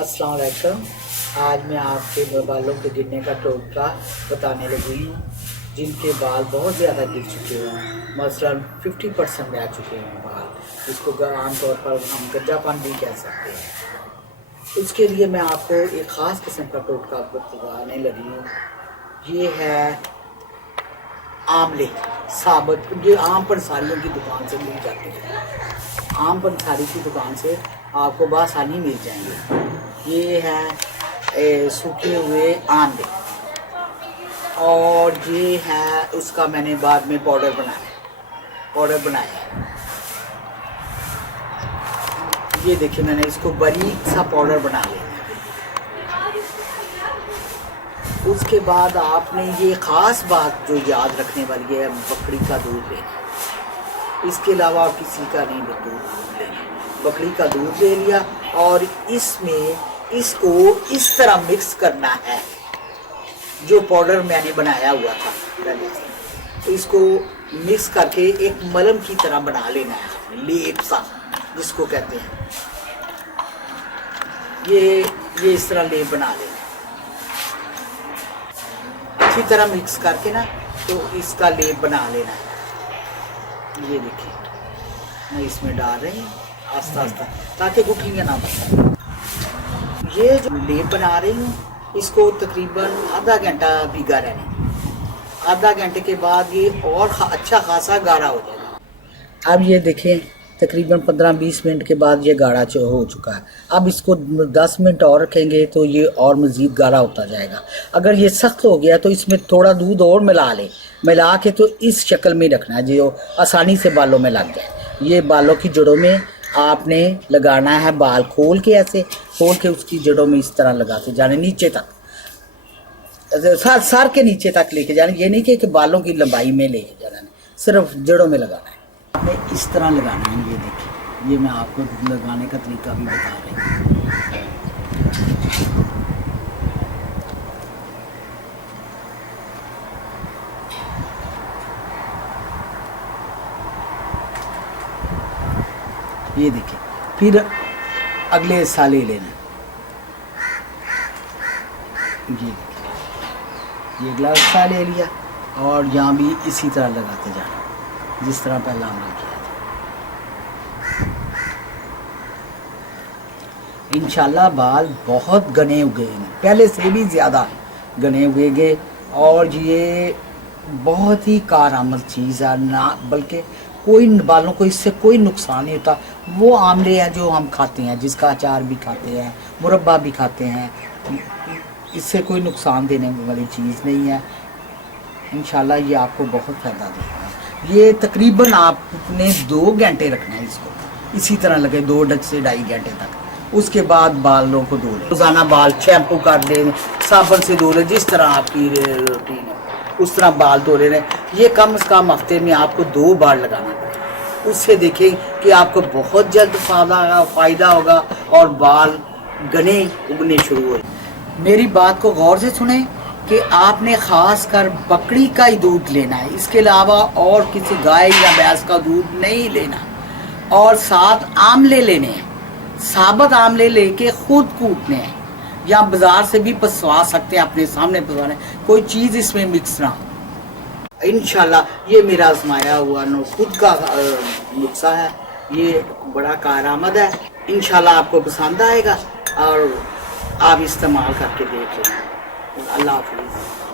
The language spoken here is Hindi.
अस्सलाम वालेकुम। आज मैं आपके बालों के गिरने का टोटका बताने लगी हूँ, जिनके बाल बहुत ज़्यादा गिर चुके हैं। मसलन 50% आ चुके हैं बाल, जिसको आमतौर पर हम गज्जापन भी कह सकते हैं। उसके लिए मैं आपको एक ख़ास किस्म का टोटका बताने लगी हूँ। ये है आमले साबुत, ये आम पंसारियों की दुकान से मिल जाते हैं। आम पंसारी की दुकान से आपको बआसानी मिल जाएंगे। ये है सूखे हुए आमले, और ये है उसका मैंने बाद में पाउडर बनाया है। ये देखिए, मैंने इसको बारीक सा पाउडर बना लिया। उसके बाद आपने ये ख़ास बात जो याद रखने वाली है, बकरी का दूध लेना। इसके अलावा किसी का नहीं दूध लेना, बकरी का दूध ले लिया और इसमें इसको इस तरह मिक्स करना है जो पाउडर मैंने बनाया हुआ था पहले से। तो इसको मिक्स करके एक मलहम की तरह बना लेना है, लेप सा जिसको कहते हैं। ये इस तरह लेप बना लेना अच्छी तरह मिक्स करके ना, तो इसका लेप बना लेना है। ये देखिए, मैं इसमें डाल रही हूँ आस्ता आस्ता, ताकि गुठलियाँ ना बने। ये जो लेप बना रही हूँ, इसको तकरीबन आधा घंटा भिगा रहना। आधा घंटे के बाद ये और अच्छा खासा गाढ़ा हो जाएगा। अब ये देखें, तकरीबन 15-20 मिनट के बाद ये गाढ़ा हो चुका है। अब इसको 10 मिनट और रखेंगे तो ये और मज़ीद गाढ़ा होता जाएगा। अगर ये सख्त हो गया तो इसमें थोड़ा दूध और मिला के तो इस शक्ल में रखना है जो आसानी से बालों में लग जाए। ये बालों की जड़ों में आपने लगाना है, बाल खोल के ऐसे खोल के उसकी जड़ों में इस तरह लगाते जाने, नीचे तक, सर के नीचे तक लेके जाना। ये नहीं कि बालों की लंबाई में लेके जाना, सिर्फ जड़ों में लगाना है। आपने इस तरह लगाना है। ये देखिए, ये मैं आपको लगाने का तरीका भी बता रही हूँ। ये देखिए, फिर अगले साले लेना। ये देखिए, ये अगला हिस्सा ले लिया और यहाँ भी इसी तरह लगाते जाना जिस तरह पहला हमने किया था। इंशाल्लाह बाल बहुत घने उगे हैं, पहले से भी ज़्यादा घने उगेंगे। और ये बहुत ही कारआमद चीज़ है ना, बल्कि कोई बालों को इससे कोई नुकसान नहीं होता। वो आमले हैं जो हम खाते हैं, जिसका अचार भी खाते हैं, मुरब्बा भी खाते हैं, इससे कोई नुकसान देने वाली चीज़ नहीं है। इंशाल्लाह ये आपको बहुत फ़ायदा देगा। ये तकरीबन आपने 2 घंटे रखना है इसको, इसी तरह लगे 2 से 2.5 घंटे तक। उसके बाद बालों को धो लें, रोज़ाना बाल शैम्पू कर लें, साबुन से धो लें, जिस तरह आपकी रूटीन है उस तरह बाल धो लें। ये कम से कम हफ्ते में आपको 2 बार लगाना पड़ेगा। उससे देखें कि आपको बहुत जल्द फ़ायदा होगा और बाल घने उगने शुरू हो। मेरी बात को गौर से सुने कि आपने ख़ास कर बकरी का ही दूध लेना है, इसके अलावा और किसी गाय या भैंस का दूध नहीं लेना। और साथ आमले लेने हैं, साबुत आमले लेके खुद कूटने हैं, या बाज़ार से भी पसवा सकते हैं, अपने सामने पसवाने, कोई चीज़ इसमें मिक्स ना हो। इंशाल्लाह ये मेरा आजमाया हुआ खुद का नुस्खा है, ये बड़ा कारआमद है। इंशाल्लाह आपको पसंद आएगा और आप इस्तेमाल करके देख लें। अल्लाह हाफ़िज़।